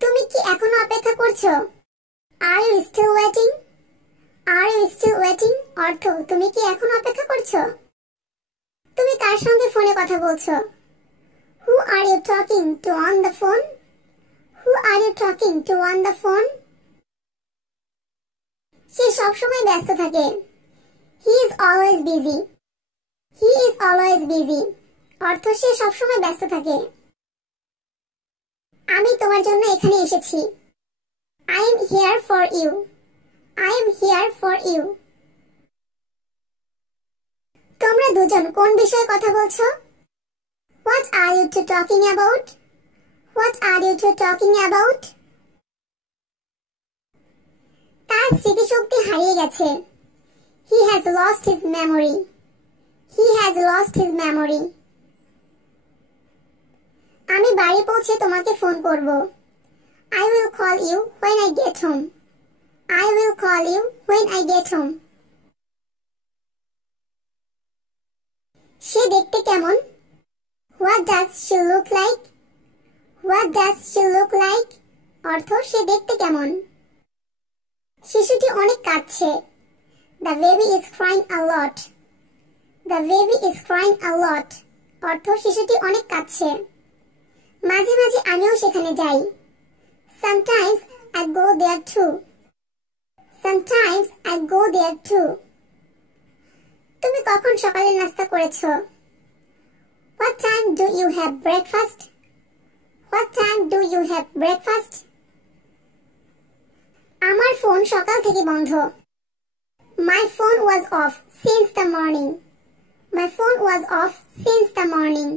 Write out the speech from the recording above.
তুমি কি এখনো অপেক্ষা করছো? Are you still waiting? Are you still waiting অর্থ তুমি কি এখনো অপেক্ষা করছো? তুমি কার সঙ্গে ফোনে কথা বলছো? Who are you talking to on the phone? Who are you talking to on the phone? সে সবসময় ব্যস্ত থাকে। He is always busy. He is always busy অর্থ সে সবসময় ব্যস্ত থাকে। আমি তোমার জন্য এখানে এসেছি। I am here for you. I am here for you. তোমরা দুজন কোন বিষয়ে কথা বলছো? What are you two talking about? What are you two talking about? তার স্মৃতিশক্তি হারিয়ে গেছে। He has lost his memory. He has lost his memory. আমি বাড়ি পৌঁছে তোমাকে ফোন করব। I will call you when I get home. I will call you when I get home. সে দেখতে কেমন? What does she look like? What does she look like? অর্থ সে দেখতে কেমন? শিশুটি অনেক কাঁদছে। The baby is crying a lot. The baby is crying a lot. অর্থ শিশুটি অনেক কাঁদছে। মাঝে মাঝে আমিও সেখানে যাই। Sometimes I go there too. Sometimes I go there too. তুমি কখন সকালের নাস্তা করেছো? What time do you have breakfast? What time do you have breakfast? আমার ফোন সকাল থেকে বন্ধ। My phone was off since the morning. My phone was off since the morning.